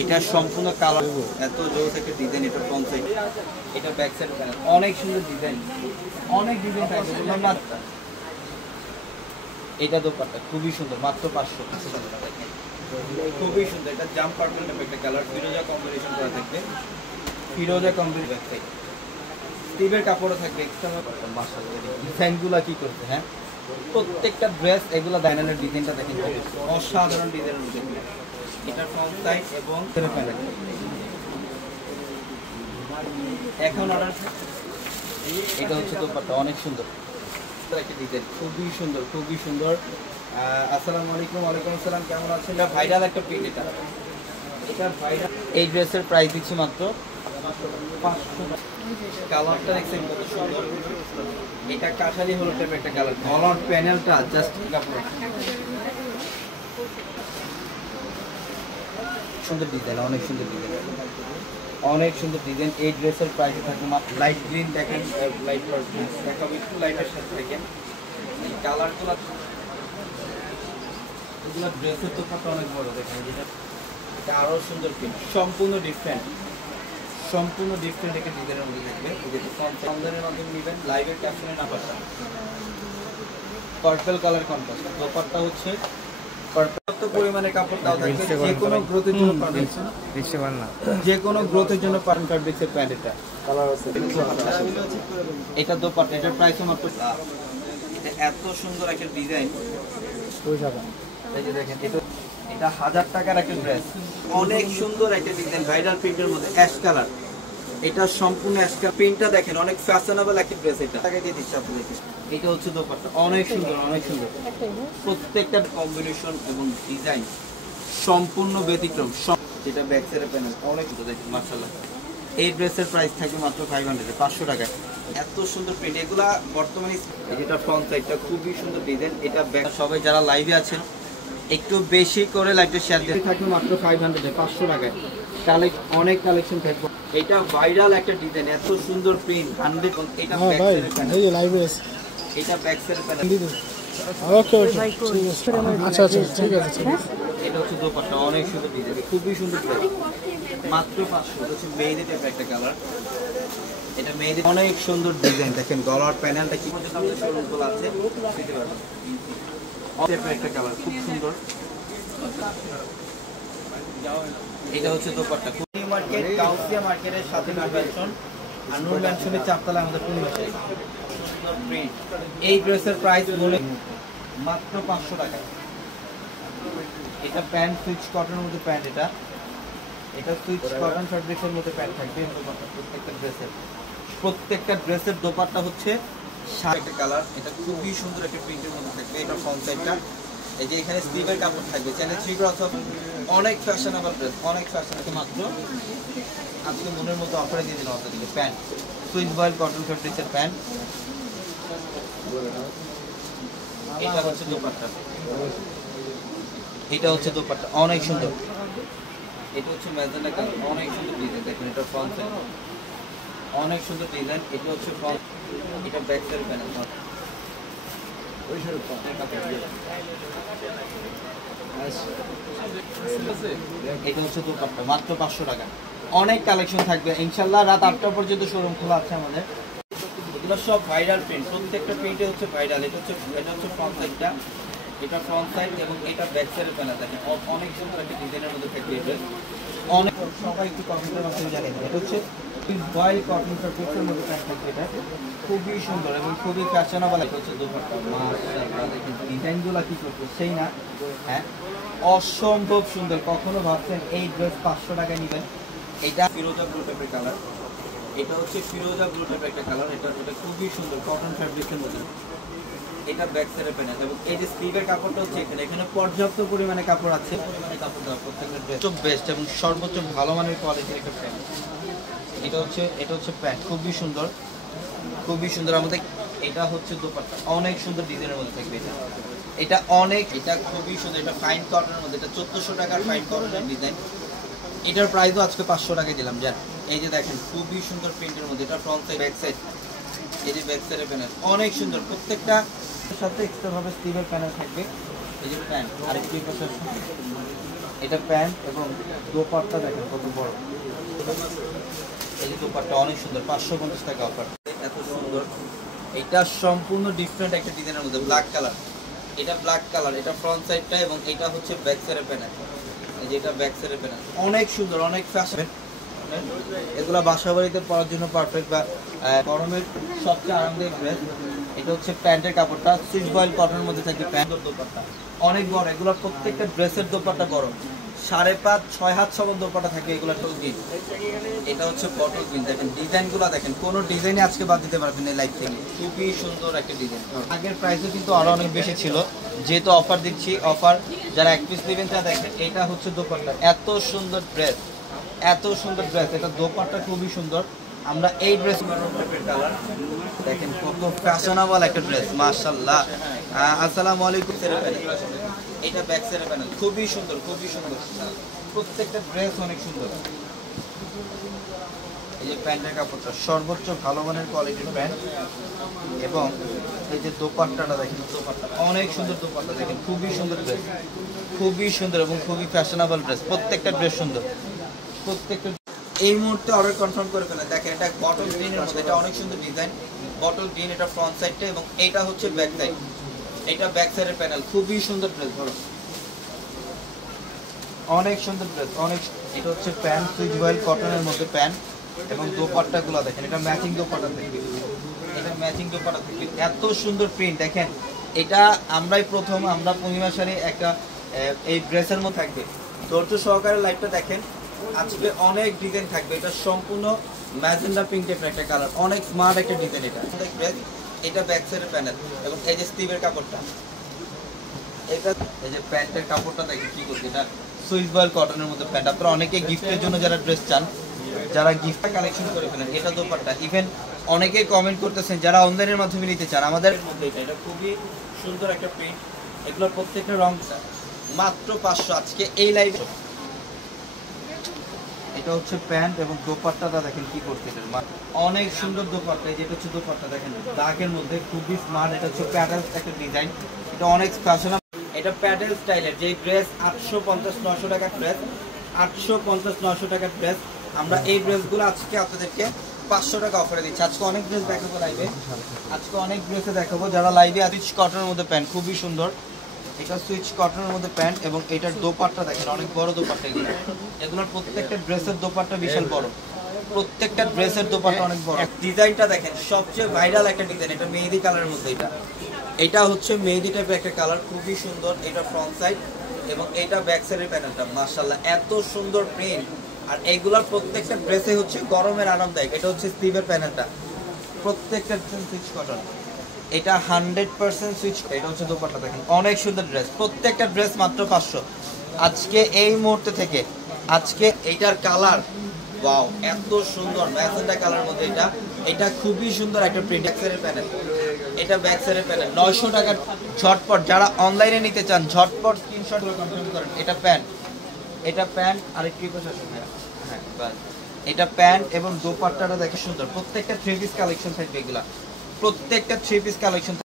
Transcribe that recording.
এটা সম্পূর্ণ কালার, এত জোর থেকে ডিজাইন। এটা ফ্রন্ট সাইড, এটা ব্যাক সাইড প্যানেল, অনেক সুন্দর ডিজাইন, অনেক ডিজাইন থাকবে। বললাম না, এটা দোপাট্টা খুবই সুন্দর, মাত্র 500 টাকা। খুবই সুন্দর, এটা জাম পার্পল টাইপের একটা কালার, ফিরোজা কম্বিনেশন করা থাকবে, ফিরোজা কম্বিনেশন ব্যাক সাইড। স্টিভের কাপড়ও থাকবে এক্সট্রা। মাশাআল্লাহ, ডিজাইনগুলো কি করছে, হ্যাঁ প্রত্যেকটা ড্রেস এগুলো ডাইনানের ডিজাইনটা দেখেন, অসাধারণ ডিজাইনের মধ্যে। এটা ফ্রন্ট সাইড এবং প্যানেল। এখন অর্ডার, এটা হচ্ছে দোপাট্টা, অনেক সুন্দর একটা ডিজাইন, খুবই সুন্দর, খুবই সুন্দর। আসসালামু আলাইকুম। ওয়ালাইকুম আসসালাম, কেমন আছেন? এটা ভাইরাল একটা প্রিন্ট, এটা ভাইরাল। এই ড্রেসের প্রাইস দিচ্ছি মাত্র 500 টাকা। কালারটা দেখছেন কত সুন্দর, এটা কাঠালি হলুদ টাইপের একটা কালার। গলার প্যানেলটা জাস্ট কাপড়, সুন্দর ডিজাইন, অনেক সুন্দর ডিজাইন, অনেক সুন্দর ডিজাইন। এই ড্রেসের প্রাইস থাকবে মাত্র লাইট গ্রিন দেখেন, লাইট গ্রিন দেখাবো একটু, লাইটের সাথে দেখেন এই কালারগুলো। এগুলো ড্রেসের দোপাট্টা অনেক বড় দেখেন, এটা আরো সুন্দর প্রিন্ট, সম্পূর্ণ ডিফারেন্ট, সম্পূর্ণ ডিফারেন্ট একটা ডিজাইনের মধ্যে থাকবে। যেটা কনফার্মের মাধ্যমে নেবেন, লাইভের ক্যাপশনে না পাঠান। পার্পল কালার কন্ট্রাস্ট, দোপাট্টা হচ্ছে পর্যাপ্ত পরিমাণে কাপড় দাও থাকবে। যে কোনো গ্রোথের জন্য পাবেন, যে কোনো গ্রোথের জন্য পাবেন ফ্যাব্রিক্সের প্যান্ট। এটা কালার আছে, এটা দোপাট্টা, এটার প্রাইস মাত্র। এটা এত সুন্দর একটা ডিজাইন, এই যে দেখেন, এটা 1000 টাকার একটা ড্রেস, অনেক সুন্দর একটা ডিজাইন, ভাইরাল প্রিন্টের মধ্যে অ্যাশ কালার। এটা সম্পূর্ণ অ্যাশ কালার, প্রিন্টটা দেখেন, অনেক ফ্যাশনেবল একটা ড্রেস। এটা টাকা দিয়ে দিচ্ছি আপনাদেরকে। এটা হচ্ছে দোপাট্টা, অনেক সুন্দর, অনেক সুন্দর, প্রত্যেকটা কম্বিনেশন এবং ডিজাইন সম্পূর্ণ ব্যতিক্রম। যেটা ব্যাক সাইডের প্যানেল, অনেক সুন্দর দেখেন, মাশাআল্লাহ। এই ড্রেসের প্রাইস থাকবে মাত্র 500 টাকা। এত সুন্দর প্রিন্ট, এগুলা বর্তমানে। যেটা ফ্রন্ট সাইডটা খুবই সুন্দর ডিজাইন, এটা ব্যাক। সবাই যারা লাইভে আছেন একটু বেশি করে লাইভটা শেয়ার দিয়ে থাকবে মাত্র 500 টাকায়। অনেক কালেকশন থাকবে। এটা ভাইরাল একটা ডিজাইন, এত সুন্দর প্রিন্ট 100। এটা ব্যাক সাইডের প্যানেল, এই লাইভে আছে, এটা ব্যাক সাইডের প্যানেল। ওকে ওকে, আচ্ছা আচ্ছা, ঠিক আছে। এটা হচ্ছে দোপাট্টা, অনেক সুন্দর ডিজাইন, খুবই সুন্দর ডিজাইন, মাত্র 500। এটা হচ্ছে মেহেদি টাইপের একটা কালার, এটা মেহেদি, অনেক সুন্দর ডিজাইন দেখেন। গলার প্যানেলটা কি পর্যন্ত আমাদের শোরুম খোলা আছে, দিতে পারবেন। একটা কালার খুব সুন্দর। এটা হচ্ছে দোপাট্টা, কুড়ি মার্কেট, গাউসিয়া মার্কেটের সাথে ম্যানশন, আর নূর ম্যানশনের চারতলা আমাদের পরিবেশে। সুন্দর প্রিন্ট। এই ড্রেসের প্রাইস বলে মাত্র 500 টাকা। এটা প্যান্ট সুইচ কটনের মধ্যে প্যান্ট, এটা সুইচ কটন ফ্যাব্রিক্সের মধ্যে প্যান্ট থাকবে। প্রত্যেকটা ড্রেসের দোপাট্টা হচ্ছে একটা কালার, এটা খুবই সুন্দর একটা প্রিন্টের মধ্যে থাকবে। এটা ফ্রন্ট সাইডটা, এই যে এখানে স্লিভের কাপড় থাকবে, চ্যানেল 3 ক্রস হবে। অনেক ফ্যাশনেবল ড্রেস, অনেক ফ্যাশনেবল। মাত্র আজকে মনের মতো অফারে দিয়ে দিলাম আপনাদেরকে। প্যান্ট সুইচ বয়েল কটন ফ্যাব্রিক্সের প্যান্ট, এটা হচ্ছে দোপাট্টা, এটা হচ্ছে দোপাট্টা, অনেক সুন্দর। এটা হচ্ছে ম্যাজেন্টা কালার, অনেক সুন্দর ডিজাইন দেখেন। এটা ফ্রন্ট সাইড, অনেক সুন্দর ডিজাইন। এটা হচ্ছে ফ্রন্ট, এটা ব্যাক সাইড প্যানেল। এটা হচ্ছে দোপাট্টা, মাত্র 500 টাকা। অনেক কালেকশন থাকবে ইনশাআল্লাহ। রাত 8টা পর্যন্ত শোরুম খোলা আছে আমাদের। এগুলো সব ভাইরাল প্রিন্ট, প্রত্যেকটা প্রিন্টে হচ্ছে ভাইরাল। এটা হচ্ছে ফ্রন্ট সাইডটা, এটা ফ্রন্ট সাইড এবং এটা ব্যাক সাইডের প্যানেল দেখেন, অনেক সুন্দর একটা ডিজাইনের মধ্যে থাকবে। এটা অনেক, সবাই একটু কমেন্টের মাধ্যমে জানিয়ে দেন। এটা হচ্ছে বয়েল কটন ফ্যাব্রিক্সের মধ্যে প্যান্ট থাকবে, এটা খুবই সুন্দর এবং খুবই ফ্যাশনেবল। এটা হচ্ছে দোপাট্টা, মাশাআল্লাহ দেখেন ডিজাইনগুলো কি করছে, সেই না, হ্যাঁ অসম্ভব সুন্দর। কখনো ভাবছেন এই ড্রেস 500 টাকায় নেবেন? এটা ফিরোজা ব্লু টাইপের কালার, এটা হচ্ছে ফিরোজা ব্লু টাইপের একটা কালার। এটা খুবই সুন্দর কটন ফ্যাব্রিক্সের মধ্যে। এটা ব্যাক সাইডের প্যানেল এবং এই যে স্লিভের কাপড়টা হচ্ছে এখানে পর্যাপ্ত পরিমাণে কাপড় আছে। কাপড় দেওয়া প্রত্যেকটা ড্রেস বেস্ট এবং সর্বোচ্চ ভালো মানের কোয়ালিটির একটা প্যান্ট। এটা হচ্ছে প্যান্ট, খুবই সুন্দর, খুবই সুন্দর আমাদের। এটা হচ্ছে দোপাট্টা, অনেক সুন্দর ডিজাইনের মধ্যে থাকবে। এটা অনেক, এটা খুবই সুন্দর। এটা ফাইন কটনের মধ্যে, এটা 1400 টাকার ফাইন কটনের ডিজাইন। এটার প্রাইসও আজকে 500 টাকায় দিলাম। যান, এই যে দেখেন খুবই সুন্দর প্রিন্টের মধ্যে। এটা ফ্রন্ট সাইড, ব্যাক সাইড, এই যে ব্যাক সাইডের প্যানেল অনেক সুন্দর। প্রত্যেকটা সাথে এক্সট্রা ভাবে স্টিভের প্যানেল থাকবে। এই যে প্যান্ট, আরেকটি পাশে এটা প্যান্ট এবং দোপাট্টা দেখেন কত বড়। এই যে দোপাট্টা অনেক সুন্দর, 550 টাকা অফার। এত সুন্দর, এটা সম্পূর্ণ ডিফারেন্ট একটা ডিজাইনের মধ্যে, ব্ল্যাক কালার। এটা ব্ল্যাক কালার, এটা ফ্রন্ট সাইডটা এবং এটা হচ্ছে ব্যাক সাইডের প্যানেল। এই যে এটা ব্যাক সাইডের প্যানেল, অনেক সুন্দর, অনেক ফ্যাশন। এগুলা বাসা বাড়িতে পরার জন্য পারফেক্ট, বা গরমের সবচেয়ে আরামদায়ক ড্রেস। এটা হচ্ছে প্যান্টের কাপড়টা, সুইচ বয়েল কটনের মধ্যে থাকে প্যান্ট। দোপাট্টা অনেক বড়, এগুলো প্রত্যেকটা ড্রেসের দোপাট্টা বড়, 5.5 6 হাত সমান দোপাট্টা থাকে। এগুলো টোল গ্রিন, এটা হচ্ছে বটল গ্রিন। দেখেন ডিজাইনগুলো দেখেন, কোনো ডিজাইনে আজকে বাদ দিতে পারবেন এই লাইফ থেকে। খুবই সুন্দর একটা ডিজাইন। আগের প্রাইসও কিন্তু আরো অনেক বেশি ছিল, যেহেতু অফার দিচ্ছি। অফার যারা এক পিস নেবেন তা দেখেন, এটা হচ্ছে দোপাট্টা। এত সুন্দর ড্রেস, এত সুন্দর ড্রেস। এটা দোপাট্টা খুবই সুন্দর। আমরা এই ড্রেস কালার দেখেন, কত ফ্যাশনেবল একটা ড্রেস, মাশাআল্লাহ। আসসালামু আলাইকুম। এটা ব্যাক সাইডের প্যানেল, খুবই সুন্দর, খুবই সুন্দর। প্রত্যেকটা ড্রেস অনেক সুন্দর। এই যে প্যান্টের কাপড়টা সর্বোচ্চ ভালো মানের কোয়ালিটির প্যান্ট, এবং এই যে দোপাট্টাটা দেখেন, দোপাট্টা অনেক সুন্দর। দোপাট্টা দেখেন, খুবই সুন্দর ড্রেস, খুবই সুন্দর এবং খুবই ফ্যাশনেবল ড্রেস। প্রত্যেকটা ড্রেস সুন্দর, প্রত্যেকটা। এই মুহূর্তে অর্ডার কনফার্ম করে ফেলেন। দেখেন এটা বটল গ্রিনের মধ্যে, এটা অনেক সুন্দর ডিজাইন, বটল গ্রিন। এটা ফ্রন্ট সাইডটা এবং এটা হচ্ছে ব্যাক সাইড। এটা ব্যাক সাইডের প্যানেল, খুবই সুন্দর ড্রেস। ধরো অনেক সুন্দর ড্রেস, অনেক। এটা হচ্ছে প্যান্ট, সুইচ বয়েল কটনের মধ্যে প্যান্ট, এবং দোপাট্টাগুলো দেখেন, এটা ম্যাচিং দোপাট্টা থাকবে। এটা ম্যাচিং দোপাট্টা থাকবে, এত সুন্দর প্রিন্ট। দেখেন এটা আমরাই প্রথম, আমরা পূর্ণিমা শাড়ি একটা এই ড্রেসের মধ্যে থাকবে। ধৈর্য সহকারে লাইভটা দেখেন, আজকে অনেক ডিজাইন থাকবে। এটা সম্পূর্ণ ম্যাজেন্ডা পিঙ্ক টাইপের একটা কালার, অনেক স্মার্ট একটা ডিজাইন। এটা ড্রেস, এটা ব্যাক সাইডের প্যানেল, এবং এই যে স্টিভের কাপড়টা। এটা এই যে প্যান্টের কাপড়টা দেখেন কি করছে, এটা সুইচ বয়েল কটনের মধ্যে প্যান্ট। আপনারা অনেকে গিফটের জন্য যারা ড্রেস চান, যারা গিফট কালেকশন করে ফেলেন, এটা দোপাট্টা। ইভেন অনেকেই কমেন্ট করতেছেন যারা অনলাইনের মাধ্যমে নিতে চান, আমাদের মধ্যে এটা খুবই সুন্দর একটা প্রিন্ট। এগুলোর প্রত্যেকটা রংটা মাত্র 500 আজকে এই লাইভে। এটা হচ্ছে প্যান্ট এবং দোপাট্টাটা দেখেন কি করছে, অনেক সুন্দর দোপাট্টা। যেটা হচ্ছে দোপাট্টা দেখেন দাগের মধ্যে, খুবই স্মার্ট। এটা হচ্ছে প্যাটেল একটা ডিজাইন, এটা অনেক ফ্যাশনেবল। এটা প্যাটেল স্টাইলের যে ড্রেস, 850-900 টাকার ড্রেস, 850-900 টাকার ড্রেস। আমরা এই ড্রেসগুলো আজকে আপনাদেরকে 500 টাকা অফারে দিচ্ছি। আজকে অনেক ড্রেস দেখাবো লাইভে, আজকে অনেক ড্রেসে দেখাবো যারা লাইভে। সুইচ কটনের মধ্যে প্যান্ট, খুবই সুন্দর। এটা সুইচ কটনের মধ্যে প্যান্ট, এবং এটার দোপাট্টা দেখেন, অনেক বড় দোপাট্টা। এগুলোর প্রত্যেকটা ড্রেসের দোপাট্টা বিশাল বড়, প্রত্যেকটা ড্রেসের দোপাট্টা অনেক বড়। ডিজাইনটা দেখেন, সবচেয়ে ভাইরাল একটা ডিজাইন। এটা মেহেদি কালারের মধ্যে, এটা হচ্ছে মেহেদি টাইপের একটা কালার, খুবই সুন্দর। এটা ফ্রন্ট সাইড এবং এটা ব্যাক সাইডের প্যানেলটা, মাশাআল্লাহ এত সুন্দর প্রিন্ট। আর এইগুলোর প্রত্যেকটা ড্রেসে হচ্ছে গরমের আরামদায়ক। এটা হচ্ছে স্টিভের প্যানেলটা, প্রত্যেকটা সুইচ কটন। এটা 100% সুইচ। এটা হচ্ছে দোপাট্টা দেখেন, অনেক সুন্দর ড্রেস। প্রত্যেকটা ড্রেস মাত্র 500 আজকে এই মুহূর্তে থেকে। আজকে এইটার কালার, ওয়াও এত সুন্দর ম্যাজেন্ডা কালার মধ্যে। এটা খুবই সুন্দর একটা প্রিন্ট। ব্যাক সাইডের প্যানেল, এটা ব্যাক সাইডের প্যানেল, 900 টাকা। ঝটপট যারা অনলাইনে নিতে চান, ঝটপট স্ক্রিনশট করে কনফার্ম করেন। এটা প্যান্ট, এটা প্যান্ট। আর একটু হ্যাঁ বাস। এটা প্যান্ট এবং দোপাট্টাটা দেখে সুন্দর। প্রত্যেকটা 3 পিস কালেকশন থাকবে, এগুলা প্রত্যেকটা 3 পিস কালেকশন।